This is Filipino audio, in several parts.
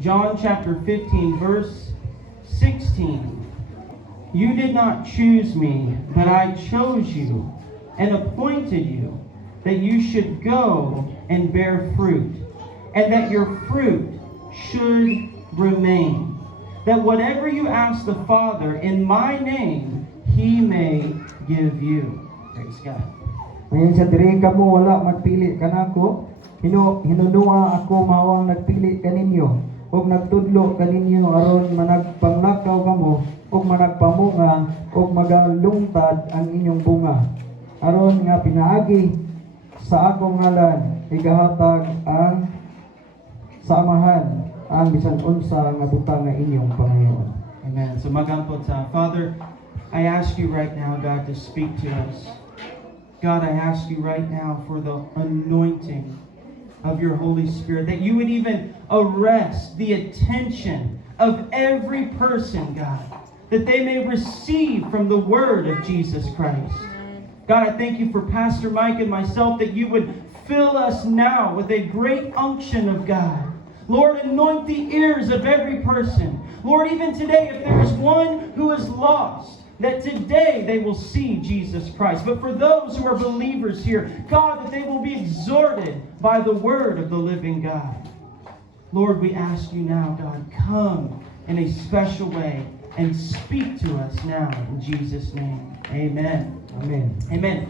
John chapter 15, verse 16. You did not choose me, but I chose you and appointed you that you should go and bear fruit, and that your fruit should remain. That whatever you ask the Father in my name, He may give you. Praise God. Ngayon sa diri kamo wala magpili kanako, hinunua ako mawang nagpili kaninyo, ug nagtudlo kaninyo aron managpanglakaw kamo, ug managpamunga, ug magalungtad ang inyong bunga. Aron nga pinaagi sa akong ngalan, igahatag ang samahan, ang bisan unsa nga butang nga inyong Panginoon. Amen. So magampot Father, I ask you right now, God, to speak to us. God, I ask you right now for the anointing of your Holy Spirit, that you would even arrest the attention of every person, God, that they may receive from the word of Jesus Christ. God, I thank you for Pastor Mike and myself, that you would fill us now with a great unction of God. Lord, anoint the ears of every person. Lord, even today, if there is one who is lost, that today they will see Jesus Christ. But for those who are believers here, God, that they will be exhorted by the word of the living God. Lord, we ask you now, God, come in a special way and speak to us now in Jesus' name. Amen. Amen. Amen.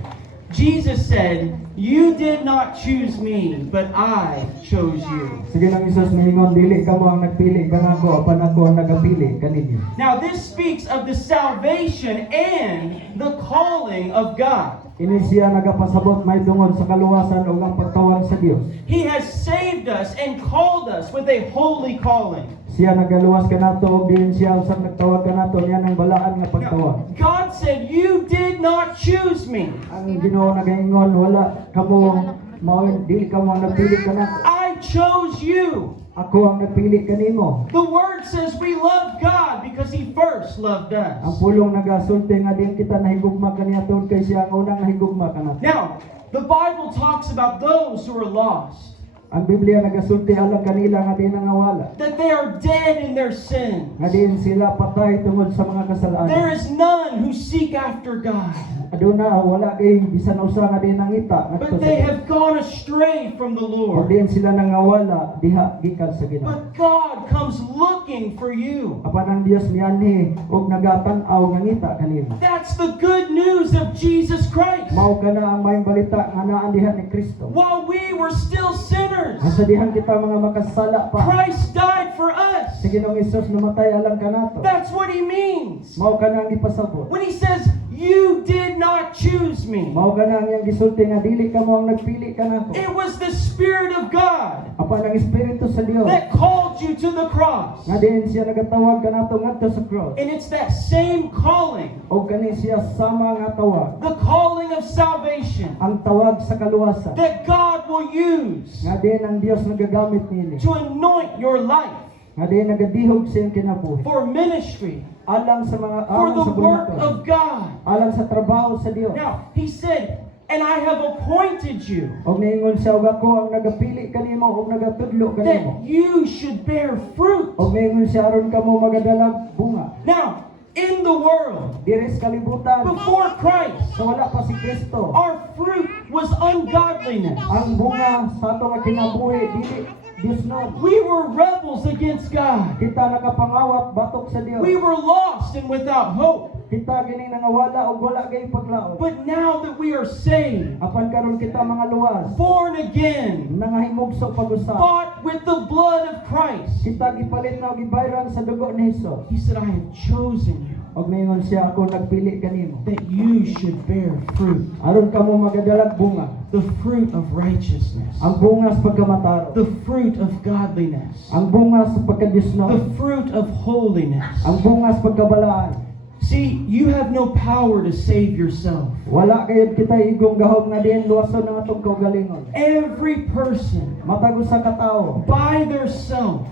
Jesus said, you did not choose me, but I chose you. Sige nang Isus mingon, dili kamo ang nagpili kanako, apan ako ang nagapili kaninyo. Now this speaks of the salvation and the calling of God. Ini siya nagapasabot may tungod sa kaluwasan ug ang pagtawag sa Dios. He has saved us and called us with a holy calling. Siya nagaluwas kanato ug diin siya usab nagtawag kanato niya ng balaan nga pagtawag. God said, you did not choose me. Ang Ginoo nagaingon, wala kamo mao dili kamo ang nagpili kanako. I chose you. Ako ang nagpili kanimo. The word says we love God because He first loved us. Ang pulong nagasulti nga diin kita nahigugma kaniya tungod kay siya ang unang nahigugma kanato. Now, the Bible talks about those who are lost. Ang Biblia nagasulti alang kanila nga diin nangawala. That they are dead in their sins. Nga diin sila patay tungod sa mga kasalanan. There is none who seek after God. Aduna wala kay bisan usa nga diin nangita. But they have gone astray from the Ug Lord. diin sila nangawala diha gikan sa Ginoo. But God comes looking for you. Apan ang Dios mianhi ug nagatan-aw nga ngita kanimo. That's the good news of Jesus Christ. Mao kana ang maayong balita nga naa diha ni Kristo. While we were still sinners, Asa dihan kita mga makasala pa. Christ died for us. Si Ginoong Hesus namatay alang kanato. That's what He means. Mao kana ang ipasabot. When He says, you did not choose me. Mao kana ang iyang gisulti nga dili ka mo ang nagpili kanato. It was the Spirit of God Apan ang Espiritu sa Dios that called you to the cross. nga diin siya nagatawag kanato ngadto sa cross. And it's that same calling, O kani siya sama nga tawag, the calling of salvation, ang tawag sa kaluwasan. that God will use Nga diin ang Dios nagagamit nini. to anoint your life Nga diin nagadihog sa iyong kinabuhi. for ministry, Alang sa mga for alang the sa work buhaton. of God. Alang sa trabaho sa Dios. Now, He said, and I have appointed you Og niingon siya, og ako ang nagapili kanimo og nagatudlo kanimo. that you should bear fruit. Og niingon siya aron kamo magadalag bunga. Now, in the world, Diri sa kalibutan, before Christ, sa wala pa si Kristo, our fruit was ungodliness. ang bunga sa ato nga kinabuhi dili Dios no. We were rebels against God. Kita nakapangawat batok sa Dios. We were lost and without hope. Kita gini nangawala og wala gay paglaom. But now that we are saved, Apan karon kita mga luwas, born again, nangahimugso pag-usab. bought with the blood of Christ, Kita gipalit na og gibayran sa dugo ni Hesus. He said, I have chosen you Og niingon siya, ako nagpili kanimo. that you should bear fruit, Aron kamo magadalag bunga. the fruit of righteousness, Ang bunga sa pagkamataro. the fruit of godliness, Ang bunga sa pagkadisno. the fruit of holiness. Ang bunga sa pagkabalaan. See, you have no power to save yourself. Wala kayod kita igong gahom nga diin luwason ng atong kaugalingon. Every person Matag usa ka tawo, by their self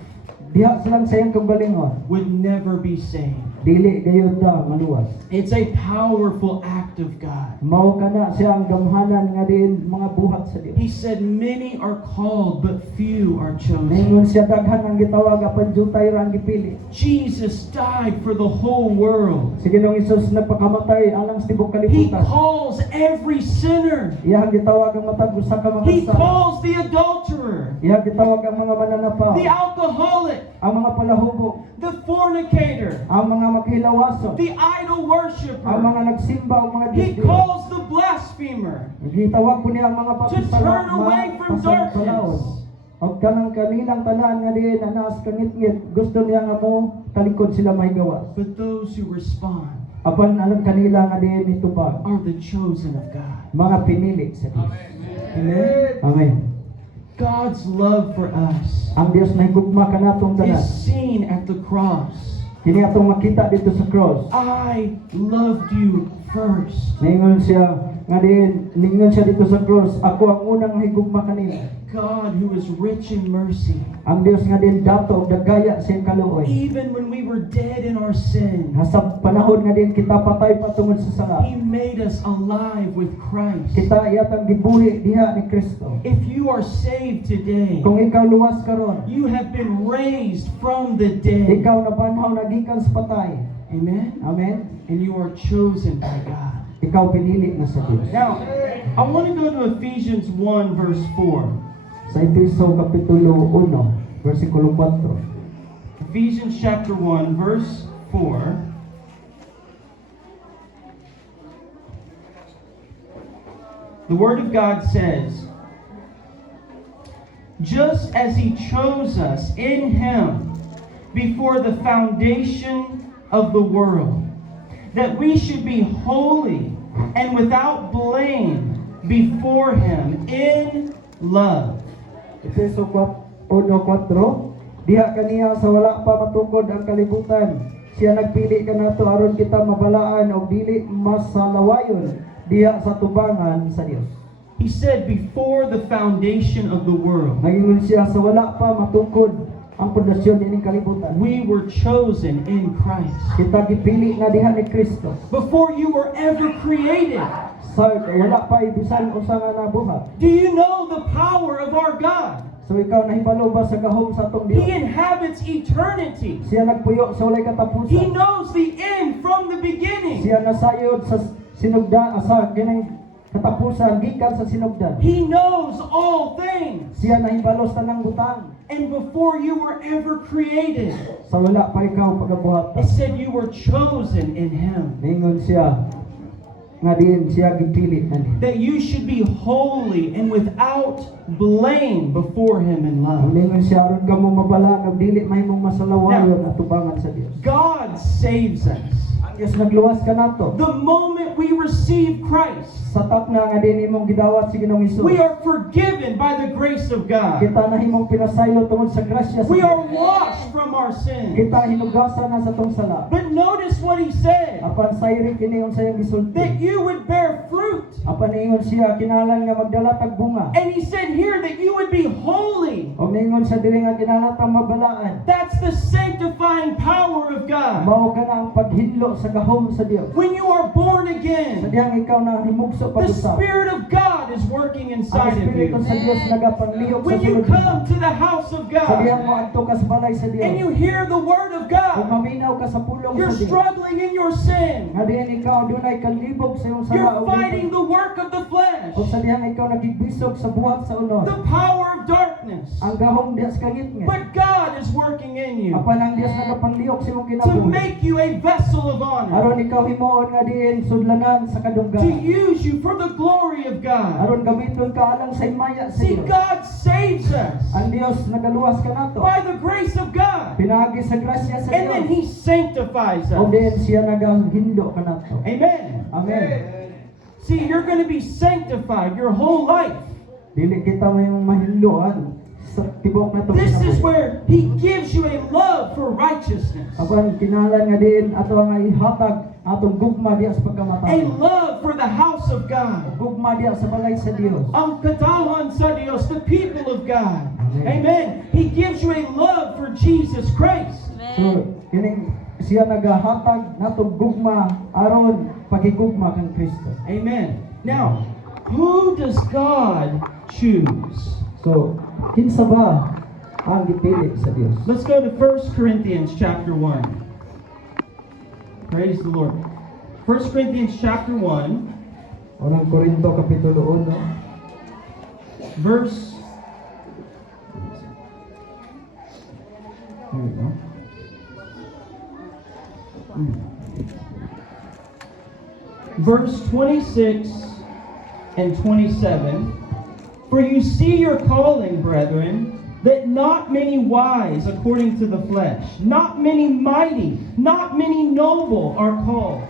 diha silang sayang kabalingon, would never be saved. dili gayud ta maluwas. It's a powerful act of God. Mao kana siya ang gamhanan nga diin mga buhat sa Dios. He said, many are called, but few are chosen. Ningon siya daghan ang gitawag apan jutay ra ang gipili. Jesus died for the whole world. Si Ginoong Hesus nagpakamatay alang sa tibok He kalibutan. calls every sinner. Iyang gitawag ang matag usa ka mga He sala. calls the adulterer, Iyang gitawag ang mga mananapa, the alcoholic, ang mga palahubog, the fornicator, ang mga maghilawason, the idol ang worshiper. mga nagsimba o mga He Diyos. calls the blasphemer Gitawag po niya ang mga to turn away from darkness. Og kanang kanilang tanan nga diin anas kangit-ngit, gusto niya nga mo talikod sila mahigawas. But those who respond Apan alam kanila nga diin nitubag, are the chosen of God. mga pinili sa Dios. Amen. Amen. God's love for us Ang Dios na higugma kanatong tanan. is seen at the cross. Kini atong makita dito sa cross. I loved you first. Ningon siya nga diin, ningon siya dito sa cross, ako ang unang higugma kanimo. God who is rich in mercy. Ang Dios nga din dato og dagaya sa iyang kaluoy. Even when we were dead in our sin, Sa panahon nga din kita patay patungod sa sala. He made us alive with Christ. Kita iyatang gibuhi diha ni Kristo. If you are saved today, Kung ikaw luwas karon, you have been raised from the dead. ikaw nabanhaw nagikan sa patay. Amen? Amen. And you are chosen by God. Ikaw pinili na sa Dios. Now, I want to go to Ephesians 1 verse 4. Sa Efeso kapitulo 1, bersikulo 4. Ephesians chapter 1 verse 4. The Word of God says, just as He chose us in Him before the foundation of the world, that we should be holy and without blame before Him in love. Efeso 1:4, diha kaniya sa wala pa matungkod ang kalibutan. Siya nagpili kanato aron kita mabalaan og dili masalawayon diha sa tubangan sa Dios. He said, before the foundation of the world, Nagingon siya sa wala pa matungkod ang pundasyon ining kalibutan. we were chosen in Christ. Kita gipili nga diha ni Kristo. Before you were ever created. Sa wala pa ibisan usa nga nabuhat. Do you know the power of our God? So ikaw nahibalo ba sa gahom sa atong He Dios? inhabits eternity. Siya nagpuyo sa walay He katapusan. knows the end from the beginning. Siya nasayod sa sinugdan sa kinang katapusan gikan sa sinugdan. He knows all things. Siya nahibalo sa tanang butang. And before you were ever created, Sa wala pa ikaw pagabuhat. it said you were chosen in Him. Ningon siya nga diin siya gipili na niya. That you should be holy and without blame before Him in Ang love. ningon siya aron kamo mabala og dili mahimong masalawayon at tubangan sa Dios. God saves us. Ang Dios nagluwas kanato. The moment we receive Christ, Sa tapna nga din imong gidawat si Ginoong Hesus. we are forgiven by the grace of God. Kita na himong pinasaylo tungod sa grasya sa We Dios. are washed from our sins. Kita hinugasan na sa tong sala. But notice what He said, Apan sayri kini unsayang gisulti. that you would bear fruit. Apan ingon siya kinalan nga magdala tag bunga. And He said here that you would be holy. O ningon sa dili nga kinalatang mabalaan. That's the sanctifying power of God. Mao kana ang paghinlo sa gahom sa Dios. When you are born Sa again, diyang ikaw na himugso the pag-usa. Spirit of God is working Ang inside of Espiritu you. sa Dios nagapanglihok sa When you sulod. come to the house of Sa diyang God mo adto ka sa balay sa and you Dios. hear the Word of Kung God, maminaw ka sa pulong you're sa Dios. struggling in your sin. Nga diyan ikaw dunay kalibog sa iyong sala. You're o fighting the work of the flesh, O sa diyang ikaw nagigbisog sa buhat sa unon. the power of darkness. Ang gahom Dios kangit nga. But God is working in you Apan ang Dios nagapanglihok sa imong to kinabuhi. make you a vessel of honor, Aron ikaw himuon nga diin sudlanan sa to kadunggan. use you for the glory of God. Aron gamiton ka alang sa himaya sa See, Dios. God saves us Ang Dios nagaluwas ka nato. by the grace of God, Pinaagi sa grasya sa and then Dios. He sanctifies O us. din siya nagahindo ka nato. Amen. Amen. See, you're going to be sanctified your whole life. Dili kita may mahindoan sa tibok na to. This is where He gives you a love for righteousness. Apan kinahanglan nga diin ato nga ihatag atong gugma diha sa A pagkamatayon. love for the house of God. Gugma diha sa balay sa Dios. Ang katawhan sa Diyos, the people of God. Amen. He gives you a love for Jesus Christ. So kining siya nagahatag natong gugma aron pagigugma kang Kristo. Amen. Now, who does God choose? So kinsa ba ang gipili sa Dios? Let's go to 1 Corinthians chapter 1. Praise the Lord. 1 Corinthians chapter 1, Unang Korinto kapitulo 1. verse There you go. verse 26 and 27. For you see your calling, brethren, that not many wise according to the flesh, not many mighty, not many noble are called.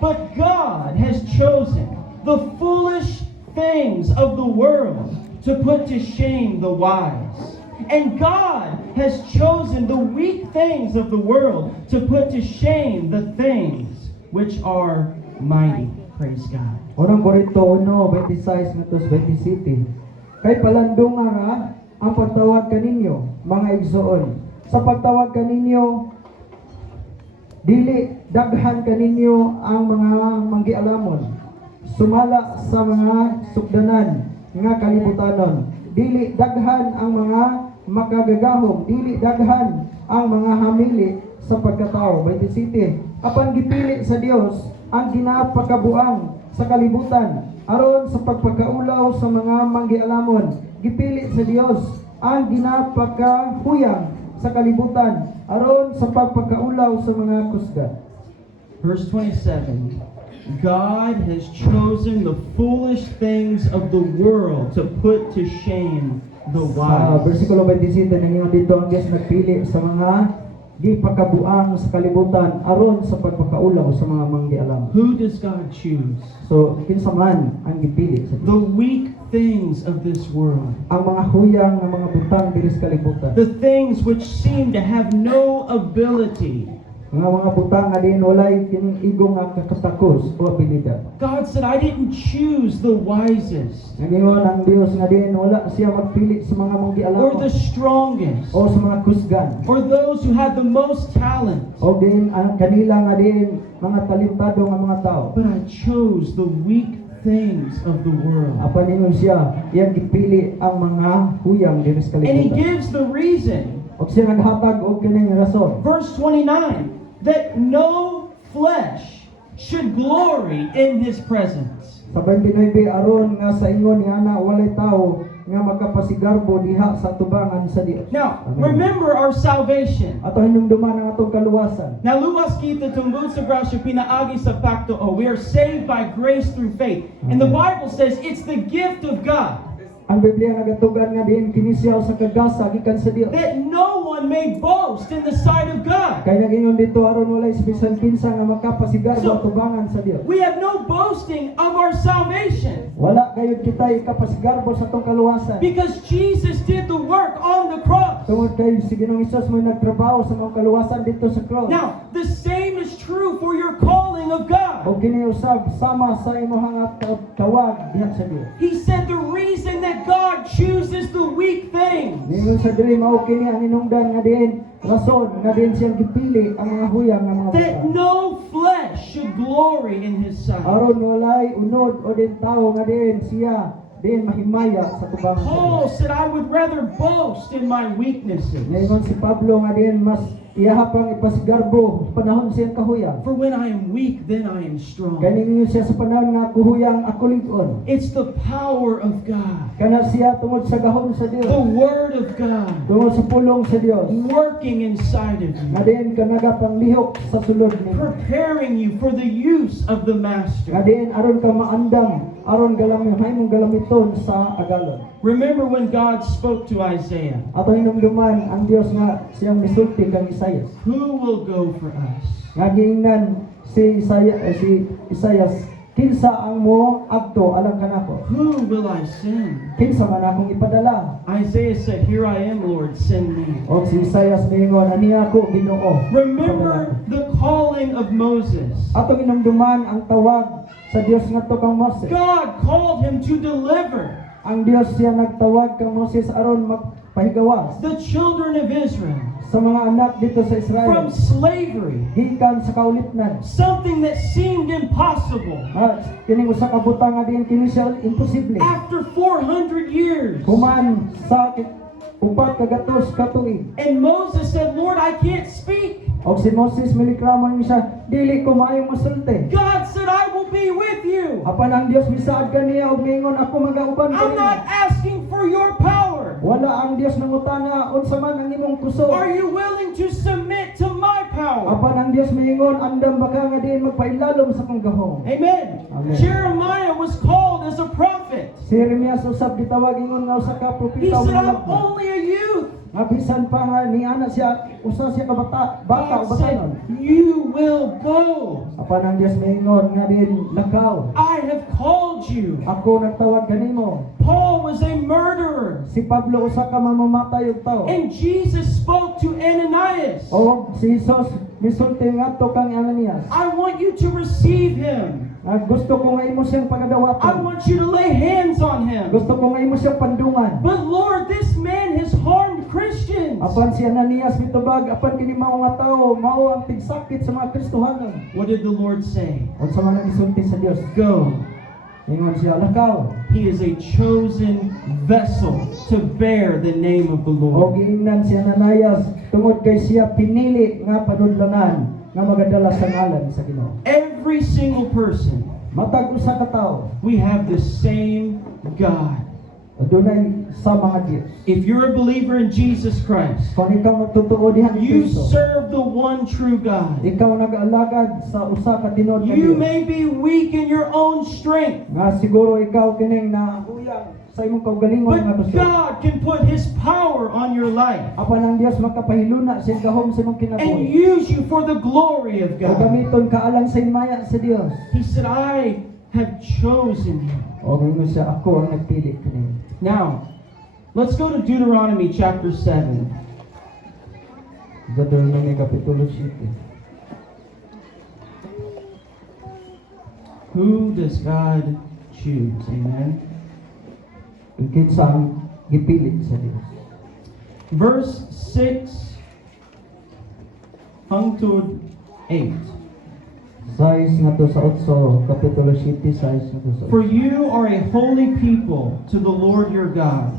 But God has chosen the foolish things of the world to put to shame the wise. And God has chosen the weak things of the world to put to shame the things which are mighty. Praise God. Unang Korinto 1:26 ngantos 27. Kay palandong nga ang pagtawag kaninyo, mga igsoon. Sa pagtawag kaninyo, dili daghan kaninyo ang mga manggialamon. Sumala sa mga sukdanan nga kalibutanon. Dili daghan ang mga makagagahom, dili daghan ang mga hamili sa pagkatao. 27. Apan gipili sa Dios ang ginapakabuang sa kalibutan aron sa pagpakaulaw sa mga manggialamon. Gipili sa Dios ang ginapakahuyang sa kalibutan aron sa pagpakaulaw sa mga kusga. Verse 27. God has chosen the foolish things of the world to put to shame the Sa wise. versikulo 27 ninyo dito ang Dios nagpili sa mga gipakabuang sa kalibutan aron sa pagpakaulaw sa mga manggialam. Who does God choose? So kinsa man ang gipili sa The Dios? weak things of this world. Ang mga huyang nga mga butang diri sa kalibutan. The things which seem to have no ability. Mga butang nga din walay kining igong nga kakatakos o abilidad. God said, I didn't choose the wisest Ngayon ang Dios nga din wala siya magpili sa mga manggialam or the strongest o sa mga kusgan. or those who had the most talent, O din ang kanila nga din mga talentado nga mga tao. but I chose the weak things of the world. Apan ninyo siya, iyang gipili ang mga huyang diri sa And he kalibutan. gives the reason, O siya naghatag og kining rason. verse 29, that no flesh should glory in his presence. Sa 29 aron nga sa ingon ni ana walay tao nga makapasigarbo diha sa tubangan sa Dios. Now, Amen. remember our salvation. Ato hinumduman ang atong kaluwasan. Na luwas kita tungkol sa grasya pinaagi sa pakto o. We are saved by grace through faith. And the Bible says it's the gift of God Ang Biblia nagatugan nga diin kini siya sa kagasa gikan sa Dios. that no one may boast in the sight of God. Kay nagingon dito aron walay bisan kinsa nga makapasigarbo So- sa tubangan sa Dios. We have no boasting of our salvation Wala gayud kita ikapasigarbo sa atong kaluwasan. because Jesus did the work on the cross. Tungod kay si Ginoong Hesus mo nagtrabaho sa mga kaluwasan dito sa cross. Now, the same is true for your calling of God. O kini usab sama sa imong tawag diha sa Dios. He said the reason that God chooses the weak things Ningon sa diri mao kini ang inungdan nga diin rason nga diin siyang gipili ang mga huyang nga mga that bata. no flesh should glory in his sight. Aron walay unod o din tao nga diin siya diin mahimaya sa tubangan sa Paul Dios. said, I would rather boast in my weaknesses. Ningon si Pablo nga diin mas iyahapang ipasigarbo panahon siyang kahuyang. For when I am weak, then I am strong. Kani ninyo siya sa panahon nga kuhuyang ako lig-on. It's the power of God, Kana siya tungod sa gahom sa the Dios. Word of God, Tungod sa pulong sa Dios. working inside of Nga you, diin ka nagapanglihok sa sulod nimo. preparing you for the use of the Nga Master. diin aron ka maandam, aron haymong galamiton sa agalon. Remember when God spoke to Isaiah, Ato hinumduman ang Dios nga siyang misulti kang Isaias. who will go for us? Nga giingnan si Isaias kinsa ang mo adto alang kanako? Who will I send? Kinsa man akong ipadala? Isaiah said, "Here I am, Lord, send me." O si Isaias mingon, ani ako Ginoo. Remember the calling of Moses. Ato ginumduman ang tawag sa Dios ngadto kang Moses. God called him to deliver Ang Dios siya nagtawag kang Moses aron magpahigawas the children of Israel sa mga anak dito sa from Israel slavery, gikan sa kaulipnan. something that seemed impossible. Kining usa ka butang nga diin kini siya imposible. After 400 years. Human sa upat ka gatos ka tuig. And Moses said, "Lord, I can't speak." Og si Moses milikramon siya, dili ko maayong masulti. God said, "I will be with you. Apan ang Dios misaad kaniya og mingon ako magauban I'm not kanimo. asking for your power. Wala ang Dios nangutana unsa man ang imong puso. Are you willing to submit to my power?" Apan ang Dios mingon andam baka nga diin magpailalom sa kong gahom. Amen. Amen. Jeremiah was called as a prophet. Si Jeremias usab gitawag ingon nga usa ka He propeta said, o "I'm only a youth." nga bisan pa nga ni ana siya usa siya ka bata o God said, batanon. "You will go. Apan ang Dios mingon nga din lakaw. I have called you." Ako nagtawag kanimo. Paul was a murderer. Si Pablo usa ka mamamatay og tao. And Jesus spoke to Ananias. O si Jesus misulti ngadto kang Ananias. I want you to receive him. Gusto ko nga imo siyang I pagadawaton. want you to lay hands on him. Gusto ko nga imo siyang pandungan. But Lord, this man has harmed Christians. Apan si Ananias mitubag apan kini mao nga tawo mao ang tigsakit sa mga Kristohanon. What did the Lord say? Unsa man ang isulti sa Dios? Go. Ingon siya lakaw. He is a chosen vessel to bear the name of the O Lord. giingnan si Ananias tungod kay siya pinili nga padudlanan nga magadala sa ngalan sa Ginoo. Every single person, Matag usa ka tawo we have the same God. adunay sa mga Dios. If you're a believer in Jesus Christ, Kung ikaw magtotoo diha ni you Kristo, serve the one true God. ikaw nag-alagad sa usa ka tinuod nga You Dios. may be weak in your own strength, Nga siguro ikaw kining nahuyang sa imong kaugalingon nga but gusto. God can put His power on your life Apan ang Dios makapahiluna sa gahom sa imong and kinabuhi. use you for the glory of O God. gamiton ka alang sa himaya sa Dios. He said, "I have chosen you." O ngayon siya, ako ang nagpili kanimo. Now, let's go to Deuteronomy chapter 7. Deuteronomy kapitulo 7. Who does God choose? Amen. Kung kinsa ang gipili sa Dios. Verse 6 hangtod 8. Sais nga to sa 8, kapitulo 7, sais nga to sa 8. For you are a holy people to the Lord your God.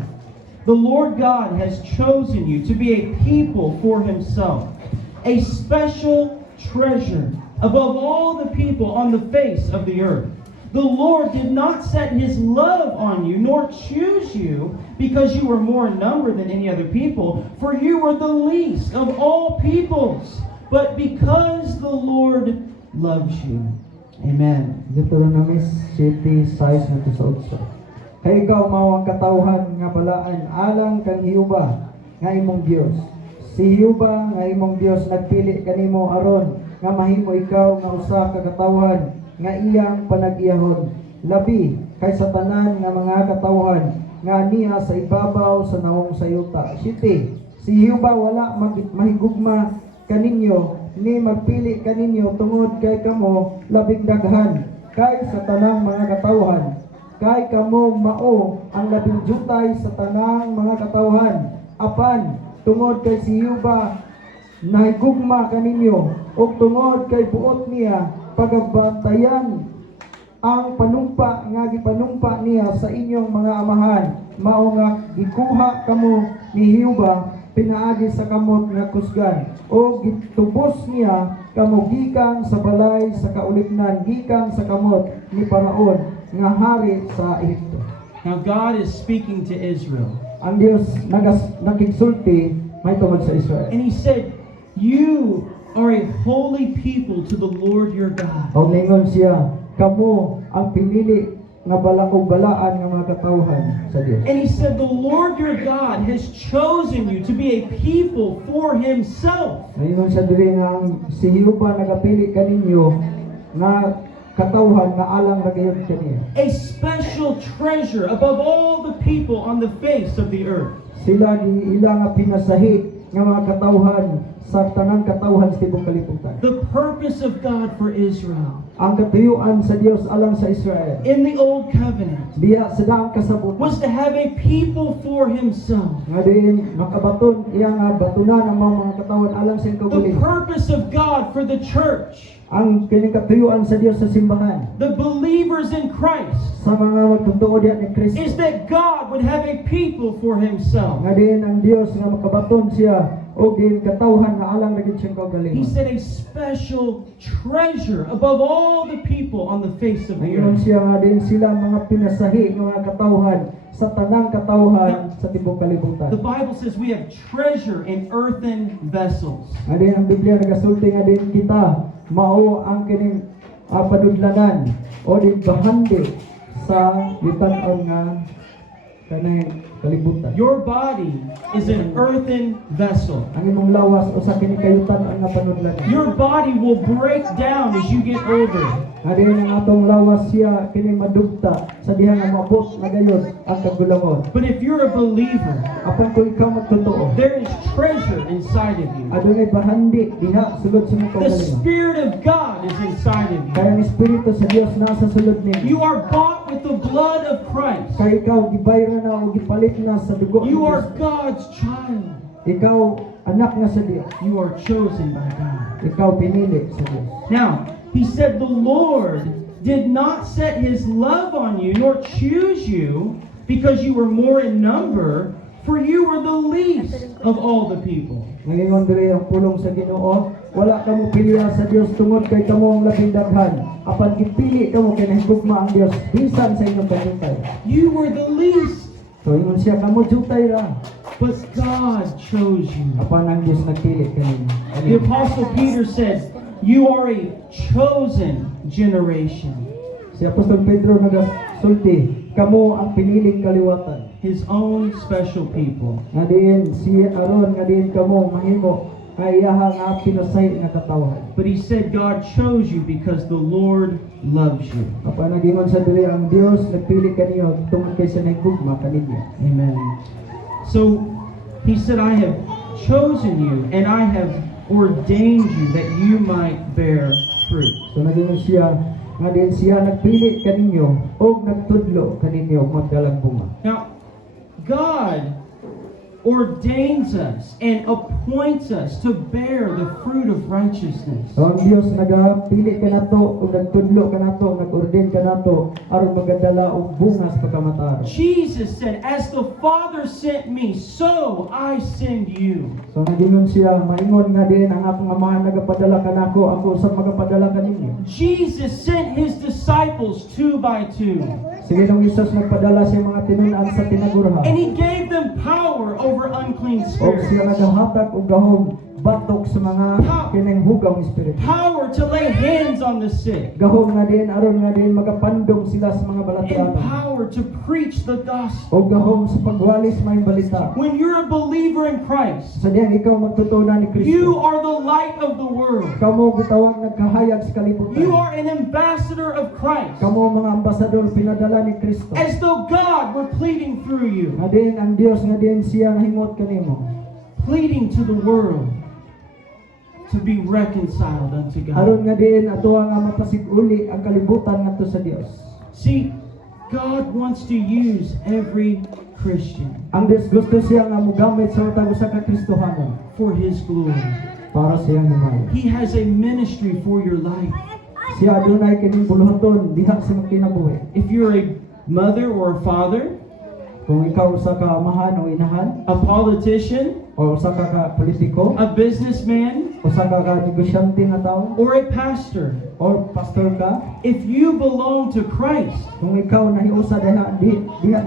The Lord God has chosen you to be a people for Himself, a special treasure above all the people on the face of the earth. The Lord did not set His love on you, nor choose you because you were more in number than any other people, for you were the least of all peoples, but because the Lord loves you. Amen. Deuteronomy 7, sais nga to sa 8. Kay ikaw mao ang katawhan nga balaan alang kang Hiuba nga imong Dios. Si Hiuba nga imong Dios nagpili kanimo aron nga mahimo ikaw nga usa ka katawhan nga iyang panag-iyahon labi kaysa tanan nga mga katawhan nga niya sa ibabaw sa nawong sayuta. 7. Si Hiuba wala mahigugma kaninyo ni magpili kaninyo tungod kay kamo labing daghan kay sa tanang mga katawhan. Kay kamo mao ang labing jutay sa tanang mga katawhan. Apan tungod kay si Hiuba nahigugma kaninyo ug tungod kay buot niya pagabantayan ang panumpa nga gipanumpa niya sa inyong mga amahan, mao nga gikuha kamo ni Hiuba pinaagi sa kamot nga kusgan o gitubos niya kamo gikan sa balay sa kaulipnan gikan sa kamot ni Paraon nga hari sa Ehipto. Now God is speaking to Israel. Ang Dios nakigsulti may tungod sa Israel. And He said, "You are a holy people to the Lord your God." O ningon siya, kamo ang pinili nga balaan nga mga katawhan sa Dios. And He said, "The Lord your God has chosen you to be a people for Himself." Ningon siya diri nga ang si Hiuba nagapili kaninyo nga katawhan nga alang ragayon kaniya. A special treasure above all the people on the face of the earth. Sila di ila nga pinasahi nga mga katawhan sa tanang katawhan sa tibok kalibutan. The purpose of God for Israel Ang katuyuan sa Dios alang sa Israel in the Old Covenant diha sa daang kasabutan was to have a people for himself. nga din makabaton iya nga batunan ang mga katawhan alang sa The kaugalingon. purpose of God for the church, Ang kining katuyuan sa Dios sa simbahan the believers in Christ, sa mga magtutuo diha ni Kristo is that God would have a people for himself. nga din ang Dios nga makabaton siya o din katawhan nga alang lagi siyang He kaugalingon. said a special treasure above all the people on the face of the Ngayon earth. siya nga din sila mga pinasahi nga mga katawhan sa tanang katawhan sa tibok kalibutan. The Bible says we have treasure in earthen vessels. Nga din ang Biblia nagasulti nga din kita mao ang kining padudlanan o din bahandi sa yutan-on nga kanang kalibutan. Your body is an earthen vessel. Ang imong lawas o sa kining kayutan-on nga panudlanan. Your body will break down as you get older. Nga din ang atong lawas siya kining madugta sa diha nga maabot na gayon ang kagulangon. But if you're a believer, Apan kung ikaw magtotoo, there is treasure inside of you. adunay bahandi diha sulod sa mga The kaugalingon. Spirit of God is inside of you. Kaya ang Espiritu sa Dios nasa sulod nimo. You are bought with the blood of Christ. Kaya ikaw gibayran na o gipalit na sa dugo. You ng are Diyos. God's child. Ikaw anak nga sa Dios. You are chosen by God. Ikaw pinili sa Dios. Now, he said, the Lord did not set his love on you, nor choose you, because you were more in number, for you were the least of all the people. Ngayon diri ang pulong sa Ginoo, wala kamo pilihan sa Dios tungod kay kamo ang labing daghan. Apan gipili kamo kay nahigugma ang Dios bisan sa inyong kalitay. You were the least, So ingon siya kamo jutay ra. but God chose you. Apan ang Dios nagpili kanimo. The Apostle Peter said, you are a chosen generation, Si Apostol Pedro nagasulti, kamo ang piniling kaliwatan. his own special people. Nga diin si aron nga diin kamo mahimo kay iyaha nga pinasay nga katawhan. But he said God chose you because the Lord loves you. Apan nagingon sa dili ang Dios nagpili kaniyo tungod kay sa naggugma kaninyo. Amen. So he said, I have chosen you and I have ordained you that you might bear fruit. So nagingon siya nga diin siya nagpili kaninyo o nagtudlo kaninyo magdalang bunga. Now, God ordains us and appoints us to bear the fruit of righteousness. So ang Dios nagapili kanato o nagtudlo kanato, nag-ordain kanato aron magadala og bunga sa pagkamataro. Jesus said, as the Father sent me, so I send you. So nagingon siya maingon nga diin ang akong amahan nagapadala kanako, ako usab magapadala kaninyo. Jesus sent his disciples 2 by 2. Sige nung Isus nagpadala sa mga tinunan sa tinagurha. And he gave them power over unclean O spirits. siya nagahatag og gahom batok sa mga kining hugang espiritu. Power to lay hands on the sick. Gahom nga din aron nga din magapandong sila sa mga And balatian. power to preach the gospel. O gahom sa pagwalis may balita. When you're a believer in Christ, Sa diyang ikaw magtutunan ni you Kristo. are the light of the world. Kamo gitawag nagkahayag sa kalibutan. You are an ambassador of Christ. Kamo mga ambasador pinadala ni Kristo. As though God were pleading through you, Nga din ang Dios nga din siya nahimot kanimo. pleading to the world to be reconciled unto God. Aron nga din ato nga mapasiguli ang kalibutan ngadto sa Dios. See, God wants to use every Christian Ang Dios gusto siya nga mogamit sa matag usa ka Kristohanon for His glory. para sa iyang himaya. He has a ministry for your life. Siya adunay kining buluhaton diha sa imong kinabuhi. If you're a mother or a father, Kung ikaw usa ka amahan o inahan a politician, o usa ka politiko, a businessman, usa ka negosyante nga tawo or a pastor, o pastor ka, if you belong to Christ, kung ikaw nahiusa diha ni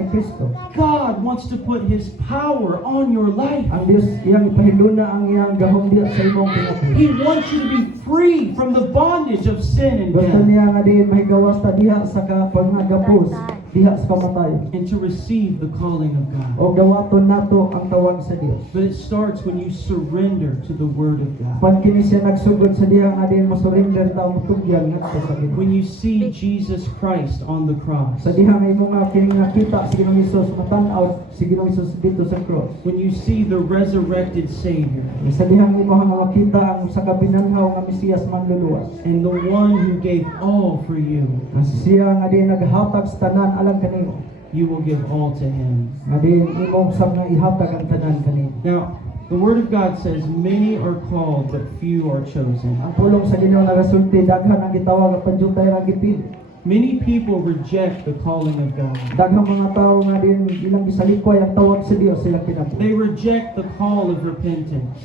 Kristo, God wants to put His power on your life. ang Dios iyang ipahiluna ang iyang gahom diha sa imong kinabuhi. He wants you to be free from the bondage of sin and Gusto death. niya nga diin mahigawas ta diha sa kapangagapos diha sa kamatayon. and to receive the calling of God. O dawaton nato ang tawag sa Dios. But it starts when you surrender to the Word of God. Pan kini siya nagsugod sa diha nga diin mo surrender ta mo tugyan ngadto sa Ginoo. When you see Jesus Christ on the cross. Sa diha nga imo nga kini nakita si Ginoong Hesus matan-aw si Ginoong Hesus dito sa cross. When you see the resurrected Savior Sa diha nga imo nga makita ang sa kabinanhaw nga Mesiyas manluluwas. and the one who gave all for you, Ang siya nga diin naghatag sa tanan alang kanimo. you will give all to Him. Nga diin imo sab nga ihatag ang tanan kanimo. Now, the Word of God says, many are called, but few are chosen. Ang pulong sa Ginoo nagasulti daghan ang gitawag at padyutay ra gipili. Many people reject the calling of God. Daghang mga tawo nga din ilang gisalikoy ang tawag sa Dios sila kinabuhi. They reject the call of repentance.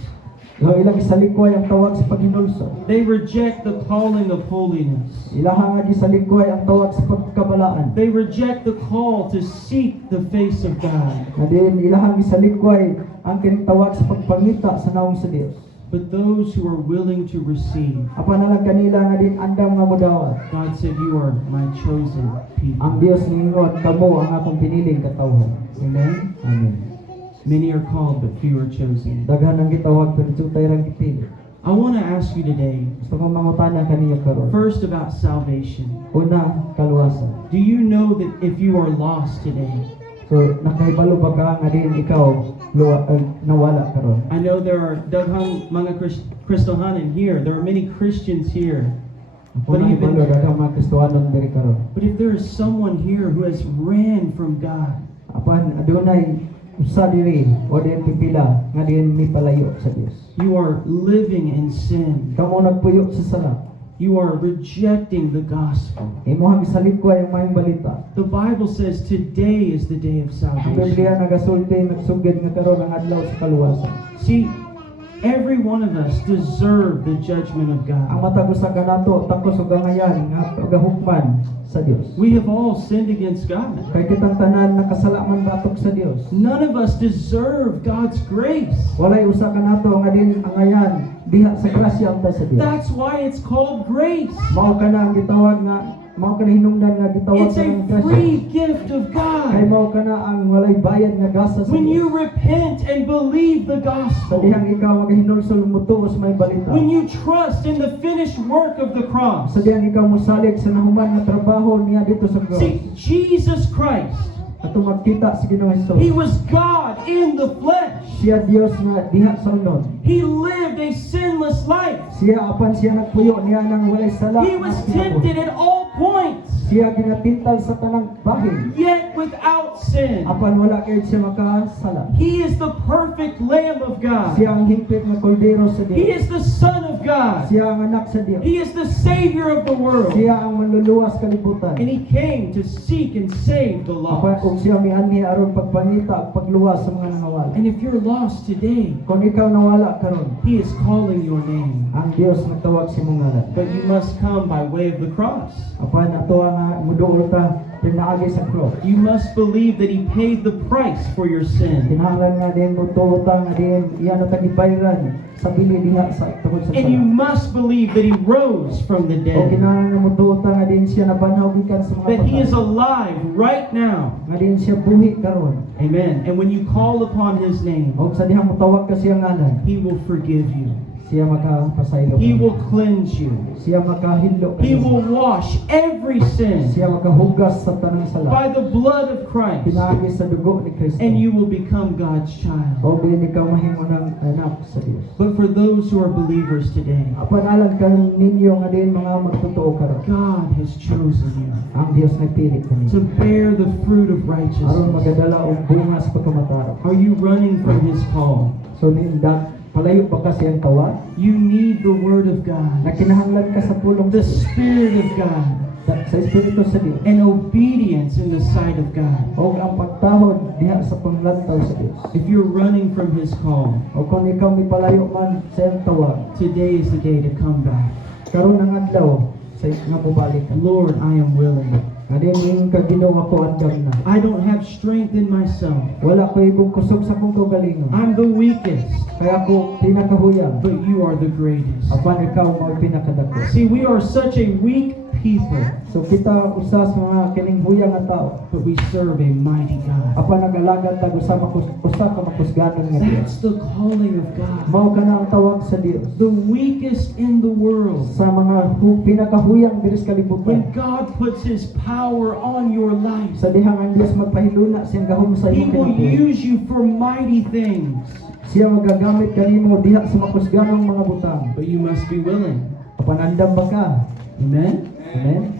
Ilang gisalikoy ang tawag sa paghinulsol. They reject the calling of holiness. Ilaha nga gisalikoy ang tawag sa pagkabalaan. They reject the call to seek the face of God. Nga din ilahang gisalikoy ang kinitawag sa pagpangita sa naong sa Dios. But those who are willing to receive, Apan alang kanila nga din andam nga modawat. God said, you are my chosen Ang people. Dios ningon kamo ang akong piniling katawhan. Amen. Amen. Many are called, but few are chosen. Daghan ang gitawag pero jutay ra gipili. I want to ask you today, Gusto ko mangutana kaniya karon. first about salvation. Una, kaluwasan. Do you know that if you are lost today, So nakahibalo ba ka nga din ikaw nawala karon? I know there are daghang mga Kristohanan here. There are many Christians here. But Una even- hibalo daghang mga Kristohanon diri karon. But if there is someone here who has ran from God, Apan adunay usa diri o din pipila nga din mipalayo sa Dios. you are living in sin. Kamo nagpuyo sa sala. You are rejecting the gospel. Imuhang gisalikoy ang mayong balita. The Bible says today is the day of Ang salvation. Biblia nagasulti nagsugid nga karon ang adlaw sa kaluwasan. See, every one of us deserve the judgment of Ang God. matag usa kanato takos ug gangayan nga pagahukman sa Dios. We have all sinned against God. Kay kitang tanan nakasala man batok sa Dios. None of us deserve God's grace. Walay usa kanato nga din angayan diha sa grasya unta sa Dios. That's why it's called grace. Mao kana ang gitawag nga mao kana hinungdan nga gitawag It's sa a grasya. free gift of Kay God. mao kana ang walay bayad nga gasa sa When Dios. you repent and believe the Sa gospel, dihang ikaw magahinulsol mutuos may balita. when you trust in the finished work of the cross. Sa dihang ikaw mosalig sa nahuman nga trabaho niya dito sa cross. See, Jesus Christ, Ato magkita sa Ginoong Hesus. He was God in the flesh. Siya Dios nga diha sa unon. He lived a sinless life. Siya apan siya nagpuyo niya nang walay sala. He was tempted at all points, Siya ginatintal sa tanang bahin. yet without sin. Apan wala kay siya makasala. He is the perfect Lamb of God. Siya ang hingpit nga koldero sa He Dios. is the Son of God. Siya ang anak sa Dios. He is the Savior of the world. Siya ang manluluwas kalibutan. And He came to seek and save the Apan lost. kung siya mianhi aron pagpangita at pagluwas sa mga nangawala. And if you're lost today, Kung ikaw nawala karon, He is calling your name. ang Dios nagtawag sa imong ngalan. But you must come by way of the cross. Apan ato nga muduol ta pinaagi sa cross. You must believe that He paid the price for your sin. Kinahanglan nga din mo tuotang nga din iyan ang tagibayran sa bili diha sa tungod sa And you sala. must believe that He rose from the O dead. kinahanglan mo tuotang nga din siya nabanhaw gikan sa mga That He is patay. alive right now. Nga din siya buhi karon. Amen. And when you call upon His name, O sa dihang motawag ka siya ngalan, He will forgive you. siya makapasaylo. He will cleanse you. Siya makahilo. He will wash every sin Siya makahugas sa tanang sala. by the blood of Christ. Pinaagi sa dugo ni Kristo. And you will become God's child. O din ikaw mahimo ng anak sa Dios. But for those who are believers today, Apan alam ka ninyo nga din mga magtotoo karon. God has chosen you Ang Dios nagpili to kanimo. bear the fruit of Aron righteousness. magadala og bunga sa pagkamataro. Are you running from His call? So ninda palayo pa ka siyang tawag. You need the Word of God, Na kinahanglan ka sa pulong the Spirit of God, sa Espiritu sa Dios. and obedience in the sight of God. O ang pagtahod diha sa panglantaw sa Dios. If you're running from His call, O kung ikaw mipalayo man sa iyang tawag, today is the day to come back. karon ang adlaw sa nga bubalik ka. Lord, I am willing. Adin ning kaginawa ko andam na. I don't have strength in myself. Wala ko ibong kusog sa kong kaugalingon. I'm the weakest, Kaya ako pinakahuyang. but you are the greatest. Apan ikaw mao pinakadako. See, we are such a weak people, So kita usa sa mga kining huyang nga tao. but we serve a mighty God. Apan nag-alagad tag usa ka makusganon nga Dios. That's the calling of God. Mao kana ang tawag sa Dios. The weakest in the world. Sa mga pinakahuyang diri sa kalibutan. When God puts His power on your life, Sa dihang ang Dios magpahiluna siyang gahom sa He imo will kinabuhi. use you for mighty things. Siya magagamit kanimo diha sa makusganong mga butang. But you must be willing. Apan andam ba ka? Amen? Amen.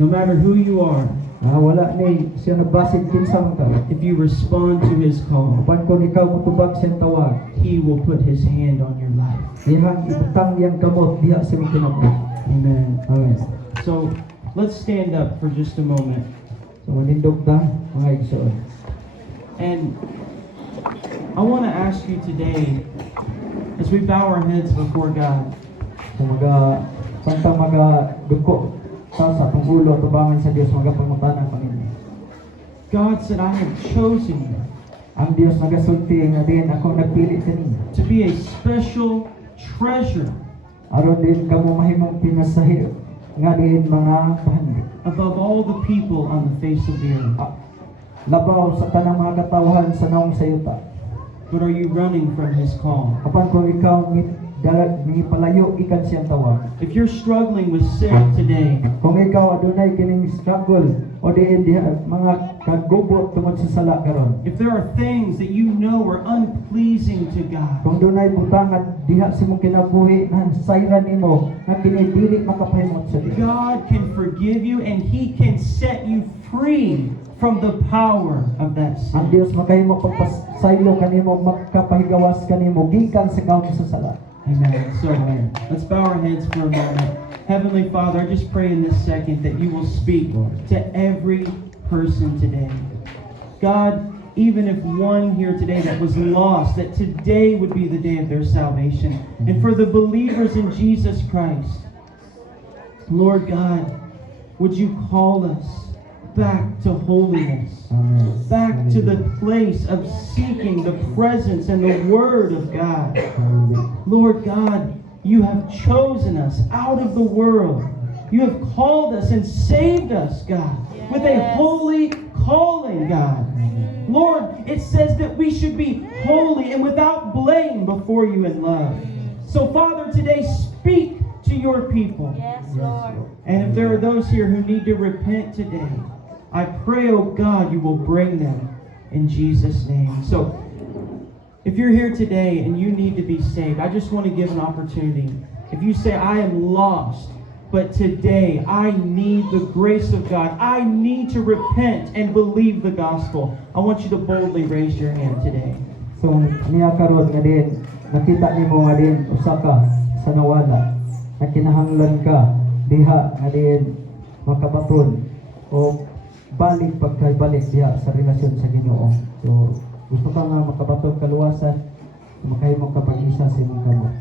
No matter who you are, Wala ni siya nagbasid kinsang ka. if you respond to His call, Apan kung ikaw mutubag siyang tawag, He will put His hand on your life. dihang ibutang yang kamot diha sa imong kinabuhi. Amen. Amen. So, let's stand up for just a moment. So manindog ta mga igsoon. And I want to ask you today, as we bow our heads before God, Kung samtang duko sa tunggulo tubangan sa Dios magapangutana kanimo. God said, I have chosen you Ang Dios nagasulti nga din ako nagpili kanimo. to be a special treasure Aron din kamo mahimong pinasahi nga din mga bahandi. above all the people on the face of the earth. Labaw sa tanang mga katawhan sa naong sayuta. But are you running from His call? Apan kung ikaw ni palayo ikan siyang tawag. If you're struggling with sin today, Kung ikaw adunay kining struggle o diin diha mga kagubot tungod sa sala karon. if there are things that you know are unpleasing to God, Kung dunay butang at diha sa imong kinabuhi na sayran nimo nga kini dili makapahimot sa Dios. God can forgive you and He can set you free from the power of that Ang sin. Dios makahimo pagpasaylo kanimo makapahigawas kanimo gikan sa gawon sa sala. Amen. So, let's bow our heads for a moment. Heavenly Father, I just pray in this second that you will speak to every person today. God, even if one here today that was lost, that today would be the day of their salvation. And for the believers in Jesus Christ, Lord God, would you call us back to holiness, Amen. back to the place of seeking the presence and the Word of God. Lord God, you have chosen us out of the world. You have called us and saved us, God, with a holy calling, God. Lord, it says that we should be holy and without blame before you in love. So, Father, today speak to your people. Yes, Lord. And if there are those here who need to repent today, I pray, oh God, you will bring them in Jesus' name. So, if you're here today and you need to be saved, I just want to give an opportunity. If you say, I am lost, but today I need the grace of God, I need to repent and believe the gospel, I want you to boldly raise your hand today. So niya karon nga din nakita nimo nga din usa ka sa nawala. Na kinahanglan ka diha nga din makabaton o balik pagkabalik diha sa relasyon sa Ginoo. So gusto ka nga makabaton kaluwasan, makahimo ka pag-isa sa imong kamot.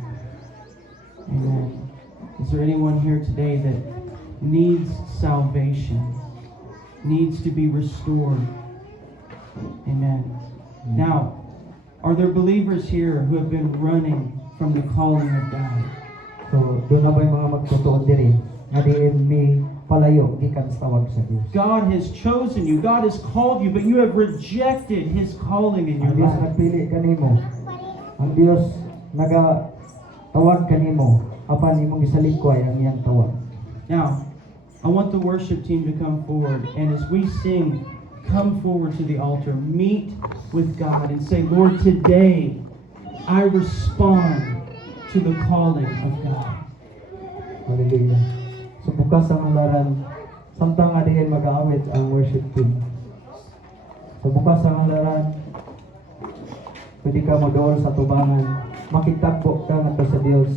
Amen. Is there anyone here today that needs salvation, needs to be restored? Amen. Now, are there believers here who have been running from the calling of God? So doon na ba yung mga magtutuon diri nga diin mi palayo gikan sa tawag sa Dios. God has chosen you, God has called you, but you have rejected His calling in your Ang Dios life. nagpili kanimo. Ang Dios nagatawag kanimo apan imong gisalikoy ang iyang tawag. Now, I want the worship team to come forward, and as we sing, come forward to the altar, meet with God, and say, Lord, today I respond to the calling of God. Hallelujah. So bukas ang halaran samtang adihin mag-aawit ang worship team. So bukas ang halaran pwede ka mag-awal sa tubangan, makitagpo ka nga sa Dios,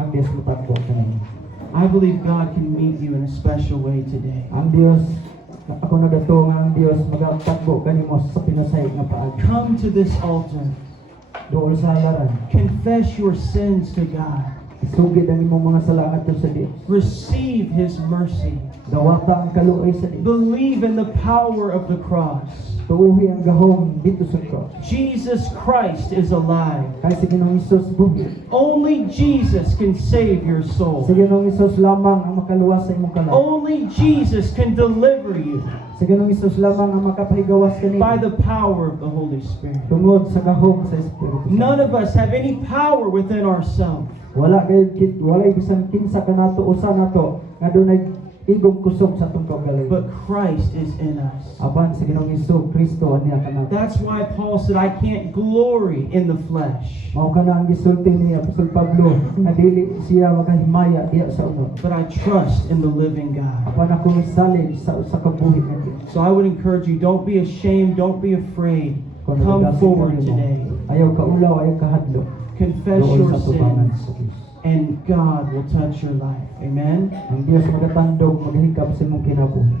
ang Dios matagpo ka nimo. I believe God can meet you in a special way today. Ang Dios, ako nagato nga ang Dios magatagpo kanimo sa pinasayod nga paagi. Come to this altar, Dool sa halaran, confess your sins to God, isugid ang imong mga sala ngadto sa Dios. receive His mercy, Dawata ang kaluoy sa Dios. believe in the power of the cross, tuuhi ang gahom dito sa cross. Jesus Christ is alive. Kay si Ginoong Hesus buhi. Only Jesus can save your Si soul. Ginoong Hesus lamang ang makaluwas sa imong kalag. Only Jesus can deliver you Si Ginoong Hesus lamang ang makapahigawas kanimo by the power of the Holy Spirit. tungod sa gahom sa Espiritu None Santo. of us have any power within ourselves. Wala bisan kinsa kanato usa nato nga dunay igong kusog sa atong kaugalingon. But Christ is in us. Apan si Ginoong Hesus Kristo aniya kanato. That's why Paul said, I can't glory in the flesh, Mao kana ang gisulti ni Apostol Pablo nga dili siya makahimaya diya sa unod. but I trust in the living God. Apan ako misalig sa usa ka buhi nga Dios. So I would encourage you, don't be ashamed, don't be afraid. Kung Come nagagasig forward kanimo, today. ayaw kaulaw, ayaw kahadlo. Confess Doon your sa tubangan sins, sa Dios. and God will touch your life. Amen. Ang Dios magatandog maghikap sa imong kinabuhi.